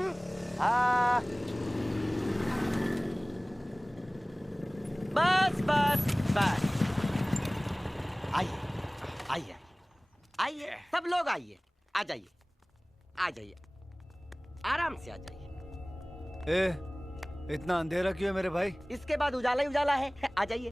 Everyone. बस बस बस, आइए आइए आइए, सब लोग आइए, आ जाइए आ जाइए, आराम से आ जाइए। इतना अंधेरा क्यों है मेरे भाई? इसके बाद उजाला ही उजाला है, आ जाइए।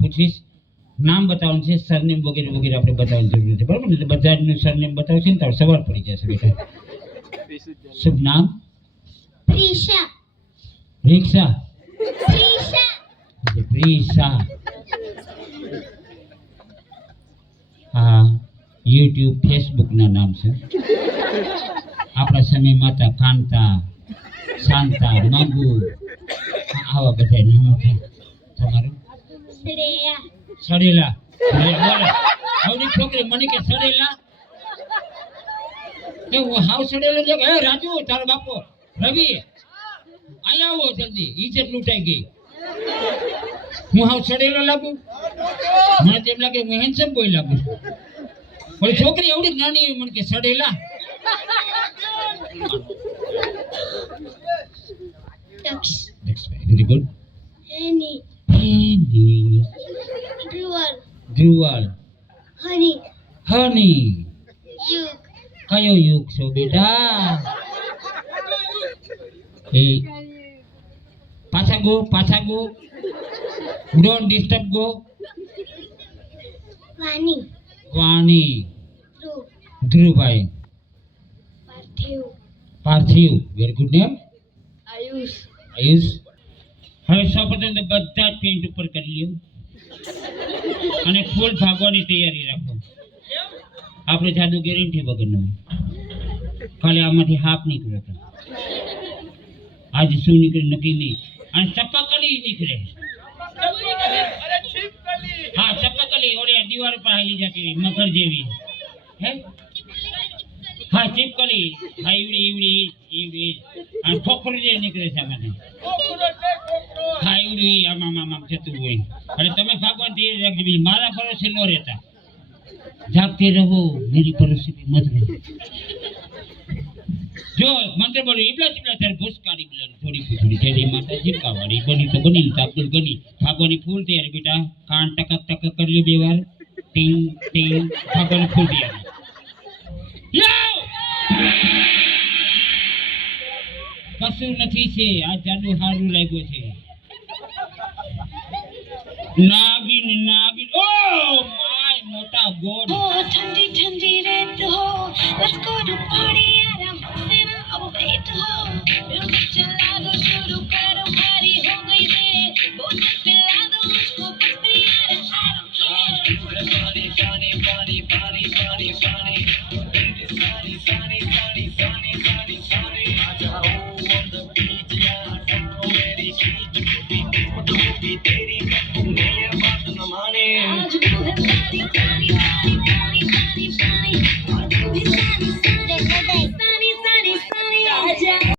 પૂછીશ નામ बताવવાનું છે, સરનેમ વગેરે વગેરે આપણે બતાવવાની જરૂર છે, બરાબર ને? બધા જ સરનેમ બતાવશે ને તો સવાલ પડી જશે બેટા. શુભ નામ? પ્રિશા. રિક્ષા? પ્રિશા. પ્રિશા. હા, યુટ્યુબ ફેસબુક ના નામ છે. આપણા સમય માતા કાંતા, શાંતા, માંગુ, આવા બધા નામ છે. તમારું? શ્રેયા. સડેલા. બોલે આવડી છોકરી મને કે સડેલા, એ હું હાવ સડેલો છે. એ રાજુ, તારો બાપો રવિ અહીંયા આવો જલ્દી, ઇજ્જત લૂંટાઈ ગઈ. હું હાવ સડેલો લાગુ? મને તેમ લાગે હું હેન્ડસમ બોય લાગુ. પણ છોકરી એવડી જ નાની મને કે સડેલા. દક્ષ. Very good. એની. એની. ધ્રુવલ. ધ્રુવલ. હની. હની. યુગ. કયો યુગ છો બેટા? એ પાછા ગો, પાછા ગો, ડોન્ટ ડિસ્ટર્બ ગો. વાણી. વાણી. ધ્રુવ. ધ્રુવભાઈ. પાર્થિવ. પાર્થિવ. Very good name. Ayush. Ayush. હવે સૌપ્રથમ તો બધા જ પેન્ટ ઉપર કરી લ્યો અને ફૂલ ભાગવાની તૈયારી રાખો. આપણે જાદુ ગેરંટી વગરનું, ખાલી આમાંથી હાફ નીકળે તો આજે શું નીકળે નક્કી નહીં. અને ચપ્પાકલી નીકળે. હા, ચપ્પાકલી ઓલે દિવાલ પર હાલી જતી મકર જેવી. હે હા, ચીપકલી. હા, ઈવડી ઈવડી અને ખોખરી જે નીકળે છે આમાંથી. હા, ઈવડી આમ જતું હોય. અને તમે ભગવાન તૈયારી રાખજો, બીજી મારા ભરોસે ન રહેતા. જાગતે રહો, મેરી ભરોસે મત રહો. જો મંત્ર બોલો, ઇબલા ચિબલા તારે ભૂસકાડી બિલાડી થોડી પૂછડી જેડી માતા જીપકાવાળી બની તો બની તો અબ્દુલ ગની. ભાગવાની ફૂલ તૈયારી બેટા. કાન ટકક ટકક કરી લ્યો બે વાર. ટીંગ ટીંગ. ભાગવાની ફૂલ તૈયારી. કશું નથી છે, આ જાદુ સારું લાગ્યું છે. નાગિન નાગિન. ઓ માય મોટા ગોડ. ठंडी ठंडी रात हो, let's go to party यार, हम तेरा अब पेट हो, म्यूजिक चला दो, शुरू करो, हमारी हो गई रे, बोतल पिला दो मुझको बस भी यार, I don't care. पानी पानी पानी पानी पानी पानी पानी पानी पानी पानी पानी पानी आ जाओ on the beach यार, सबको मेरी चीज भी तेरी नहीं बात न माने आज वो है पानी पानी पानी पानी पानी पानी और तू भी पानी पानी पानी पानी पानी पानी आ जा।